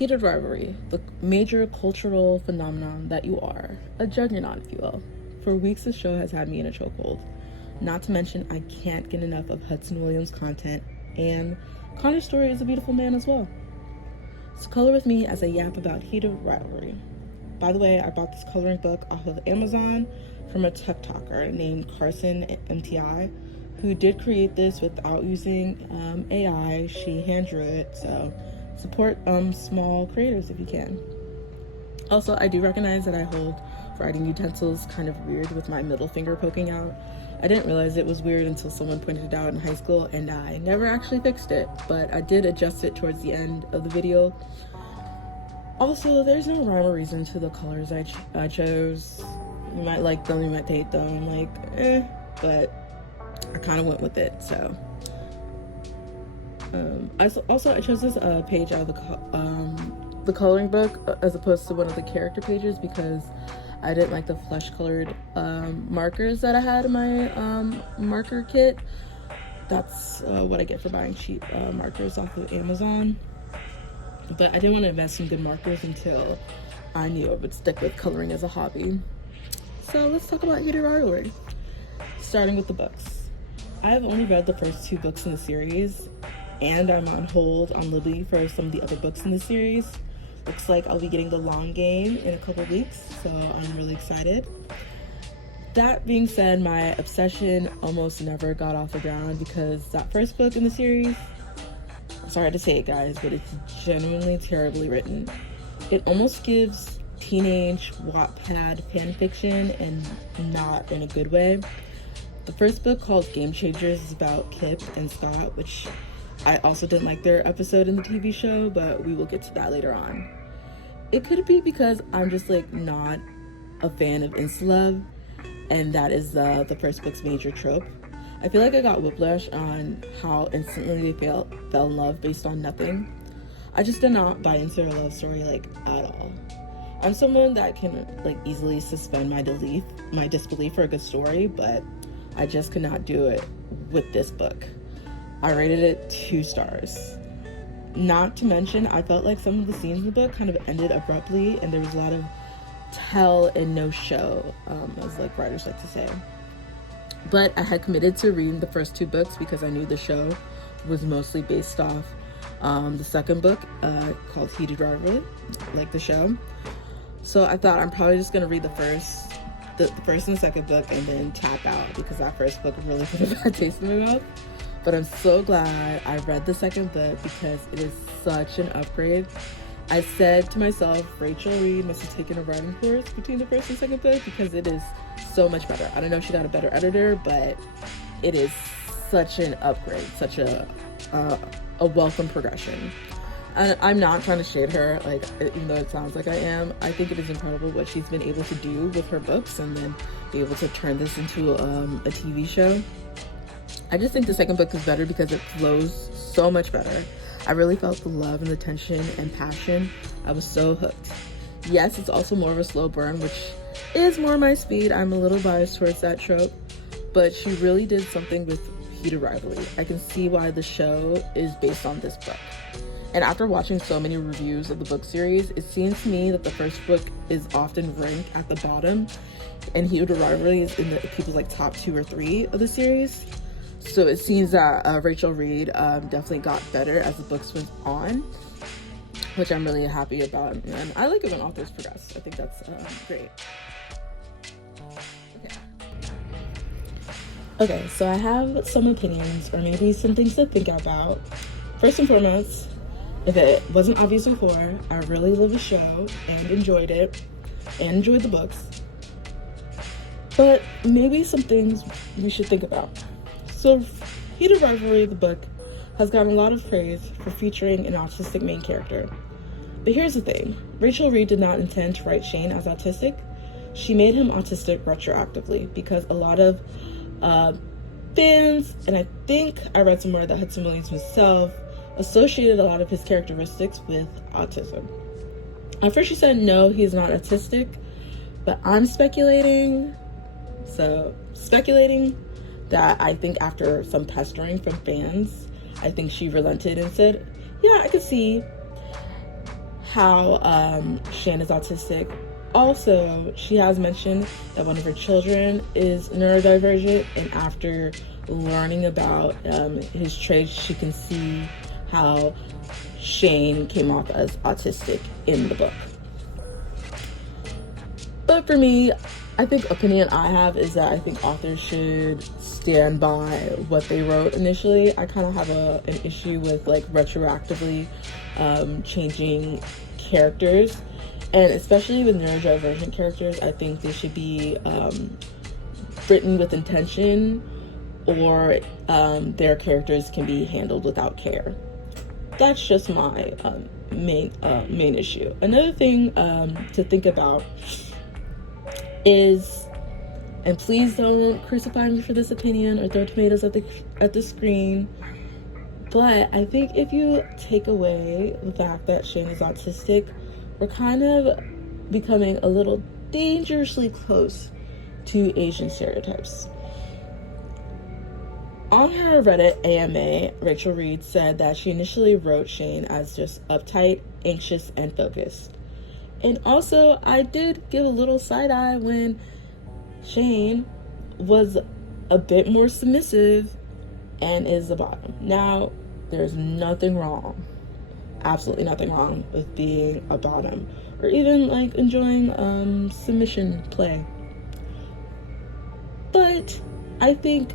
Heated Rivalry, the major cultural phenomenon that you are, a juggernaut, if you will. For weeks, the show has had me in a chokehold. Not to mention, I can't get enough of Hudson Williams' content, and Connor's story is a beautiful man as well. So color with me as I yap about Heated Rivalry. By the way, I bought this coloring book off of Amazon from a TikToker named Carson MTI, who did create this without using AI. She hand drew it, so support small creators if you can. Also, I do recognize that I hold writing utensils kind of weird with my middle finger poking out. I didn't realize it was weird until someone pointed it out in high school, and I never actually fixed it, but I did adjust it towards the end of the video. Also, there's no rhyme or reason to the colors I chose. You might like them, you might hate them. I'm like, but I kind of went with it. So I chose this page out of the coloring book as opposed to one of the character pages because I didn't like the flesh colored markers that I had in my marker kit. That's what I get for buying cheap markers off of Amazon. But I didn't want to invest in good markers until I knew I would stick with coloring as a hobby. So let's talk about Heated Rivalry. Starting with the books. I have only read the first 2 books in the series, and I'm on hold on Libby for some of the other books in the series. Looks like I'll be getting the long game in a couple weeks, so I'm really excited. That being said, my obsession almost never got off the ground because that first book in the series, sorry to say it guys, but it's genuinely terribly written. It almost gives teenage Wattpad fan fiction, and not in a good way. The first book, called Game Changers, is about Kip and Scott, which I also didn't like their episode in the TV show, but we will get to that later on. It could be because I'm just like not a fan of insta-love, and that is the first book's major trope. I feel like I got whiplash on how instantly they fell in love based on nothing. I just did not buy into their love story like at all. I'm someone that can like easily suspend my disbelief for a good story, but I just could not do it with this book. I rated it 2 stars. Not to mention, I felt like some of the scenes in the book kind of ended abruptly, and there was a lot of tell and no show, as like writers like to say. But I had committed to reading the first 2 books because I knew the show was mostly based off the second book, called Heated Rivalry, like the show. So I thought I'm probably just gonna read the first and the second book and then tap out because that first book really put a bad taste in my mouth. But I'm so glad I read the second book because it is such an upgrade. I said to myself, Rachel Reed must have taken a writing course between the first and second book because it is so much better. I don't know if she got a better editor, but it is such an upgrade, such a welcome progression. And I'm not trying to shade her, like, even though it sounds like I am. I think it is incredible what she's been able to do with her books and then be able to turn this into a TV show. I just think the second book is better because it flows so much better. I really felt the love and the tension and passion. I was so hooked. Yes, it's also more of a slow burn, which is more my speed. I'm a little biased towards that trope, but she really did something with Heated Rivalry. I can see why the show is based on this book. And after watching so many reviews of the book series, it seems to me that the first book is often ranked at the bottom, and Heated Rivalry is in the people's like top 2 or 3 of the series. So it seems that Rachel Reed definitely got better as the books went on, which I'm really happy about. And I like it when authors progress. I think that's great. Okay, so I have some opinions or maybe some things to think about. First and foremost, if it wasn't obvious before, I really love the show and enjoyed it and enjoyed the books. But maybe some things we should think about. So, Heated Rivalry, the book, has gotten a lot of praise for featuring an autistic main character. But here's the thing. Rachel Reed did not intend to write Shane as autistic. She made him autistic retroactively because a lot of fans, and I think I read somewhere that Hudson Williams himself associated a lot of his characteristics with autism. At first she said no, he's not autistic, but I'm speculating that I think after some pestering from fans, I think she relented and said, yeah, I could see how Shane is autistic. Also, she has mentioned that one of her children is neurodivergent, and after learning about his traits, she can see how Shane came off as autistic in the book. But for me, I think opinion I have is that I think authors should stand by what they wrote initially. I kind of have an issue with like retroactively changing characters, and especially with neurodivergent characters, I think they should be written with intention, or their characters can be handled without care. That's just my main issue. Another thing to think about is, and please don't crucify me for this opinion or throw tomatoes at the screen, but I think if you take away the fact that Shane is autistic, we're kind of becoming a little dangerously close to Asian stereotypes. On her Reddit AMA, Rachel Reed said that she initially wrote Shane as just uptight, anxious, and focused. And also, I did give a little side eye when Shane was a bit more submissive and is the bottom. Now, there's nothing wrong, absolutely nothing wrong with being a bottom, or even like enjoying submission play. But I think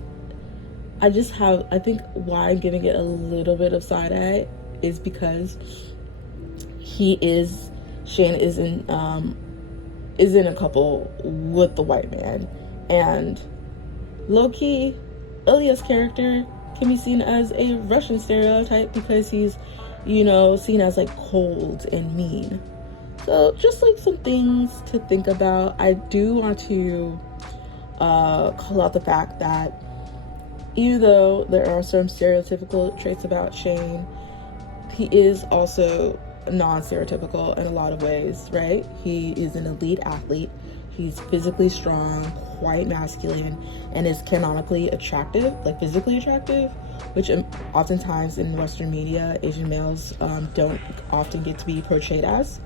why I'm giving it a little bit of side eye is because Shane is in a couple with the white man, and low-key, Ilya's character can be seen as a Russian stereotype because he's, seen as like cold and mean. So just like some things to think about. I do want to call out the fact that even though there are some stereotypical traits about Shane, he is also non-stereotypical in a lot of ways, right? He is an elite athlete. He's physically strong, quite masculine, and is canonically attractive, like physically attractive, which oftentimes in Western media, Asian males don't often get to be portrayed as,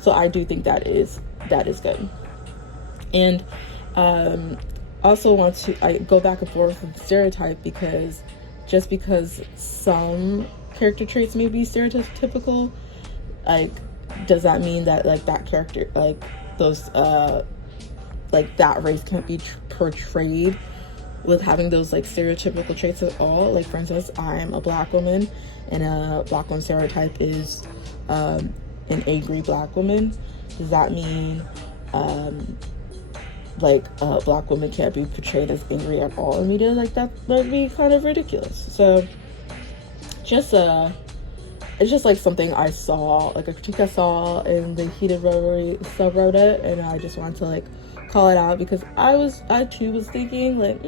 so I do think that is good. And also I go back and forth with stereotype, because just because some character traits may be stereotypical, like, does that mean that like that character, like those like that race can't be portrayed with having those like stereotypical traits at all? Like, for instance, I'm a black woman, and a black woman stereotype is an angry black woman. Does that mean like a black woman can't be portrayed as angry at all in media? Like, that would be kind of ridiculous. So it's just like something I saw, like a critique I saw in the Heated Rivalry subreddit, and I just wanted to like call it out, because I too was thinking like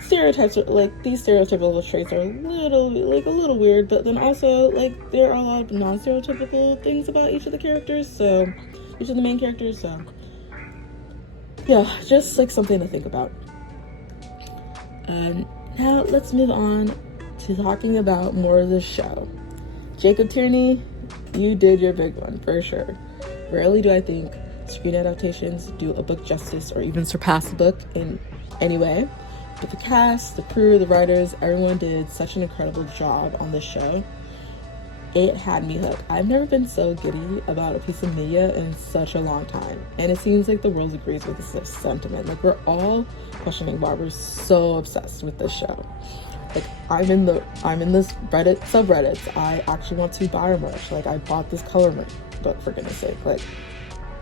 stereotypes are like, these stereotypical traits are a little weird, but then also like there are a lot of non-stereotypical things about each of the characters, so each of the main characters. So yeah, just like something to think about. Now let's move on to talking about more of the show. Jacob Tierney, you did your big one for sure. Rarely do I think screen adaptations do a book justice or even surpass the book in any way. But the cast, the crew, the writers, everyone did such an incredible job on this show. It had me hooked. I've never been so giddy about a piece of media in such a long time. And it seems like the world agrees with this sentiment. Like, we're all questioning why we're so obsessed with this show. Like, I'm in this Reddit subreddits. I actually want to buy merch. Like, I bought this color book, for goodness sake. Like,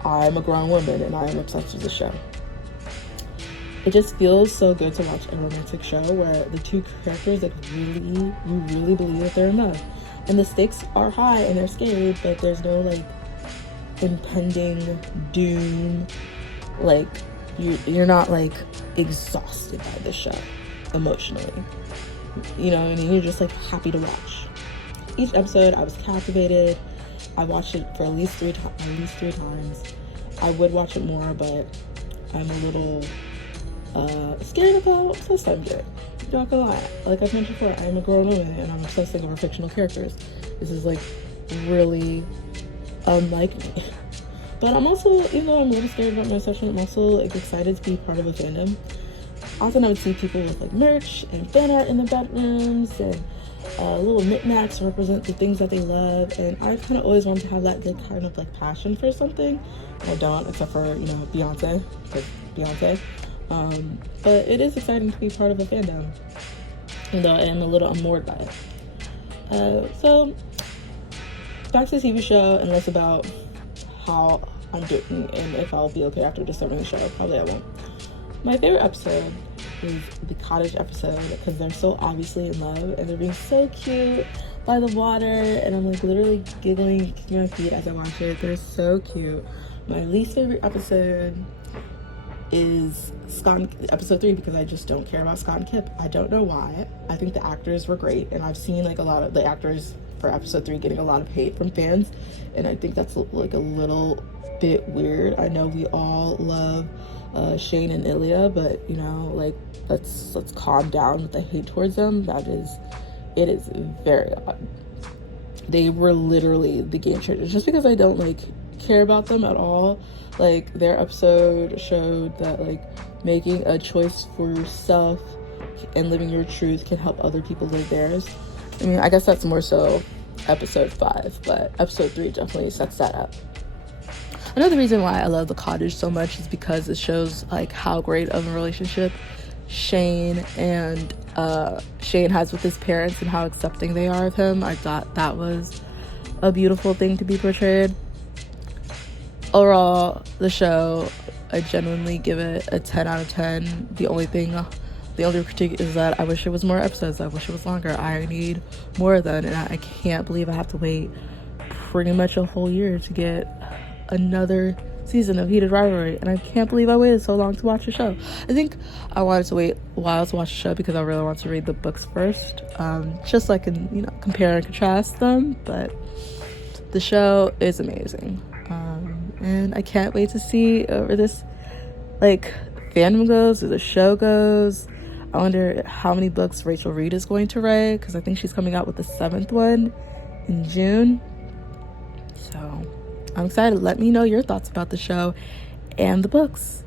I'm a grown woman and I am obsessed with the show. It just feels so good to watch a romantic show where the two characters, like, you really believe that they're in love. And the stakes are high and they're scary, but there's no like impending doom. Like, you're not like exhausted by the show emotionally. You know what I mean? You're just like happy to watch. Each episode I was captivated. I watched it for at least three times. I would watch it more, but I'm a little scared of how obsessed I'm getting. Not gonna lie. Like I've mentioned before, I'm a grown woman and I'm obsessing over fictional characters. This is like really unlike me. But I'm also, even though I'm really scared about my session, I'm also like excited to be part of a fandom. Often I would see people with like merch and fan art in their bedrooms and little knickknacks to represent the things that they love, and I've kind of always wanted to have that good kind of like passion for something. I don't, except for, you know, Beyonce, because Beyonce. But it is exciting to be part of a fandom, even though I am a little unmoored by it. So back to the TV show, and less about how I'm doing and if I'll be okay after discovering the show. Probably I won't. My favorite episode is the cottage episode, because they're so obviously in love and they're being so cute by the water, and I'm like literally giggling, kicking my feet as I watch it. They're so cute. My least favorite episode is episode 3, because I just don't care about Scott and Kip. I don't know why. I think the actors were great, and I've seen like a lot of the actors for episode 3 getting a lot of hate from fans, and I think that's like a little bit weird. I know we all love Shane and Ilya, but you know, like let's calm down with the hate towards them. It is very odd. They were literally the game changers. Just because I don't like care about them at all, like their episode showed that like making a choice for yourself and living your truth can help other people live theirs. I mean, I guess that's more so episode 5, but episode 3 definitely sets that up. Another reason why I love The Cottage so much is because it shows like how great of a relationship Shane has with his parents and how accepting they are of him. I thought that was a beautiful thing to be portrayed. Overall, the show, I genuinely give it a 10 out of 10. The only critique is that I wish it was more episodes. I wish it was longer. I need more of that, and I can't believe I have to wait pretty much a whole year to get another season of Heated Rivalry, and I can't believe I waited so long to watch the show. I think I wanted to wait a while to watch the show because I really want to read the books first, just so I can, you know, compare and contrast them. But the show is amazing, and I can't wait to see where this like fandom goes, where the show goes. I wonder how many books Rachel Reed is going to write, because I think she's coming out with the 7th one in June. So I'm excited. Let me know your thoughts about the show and the books.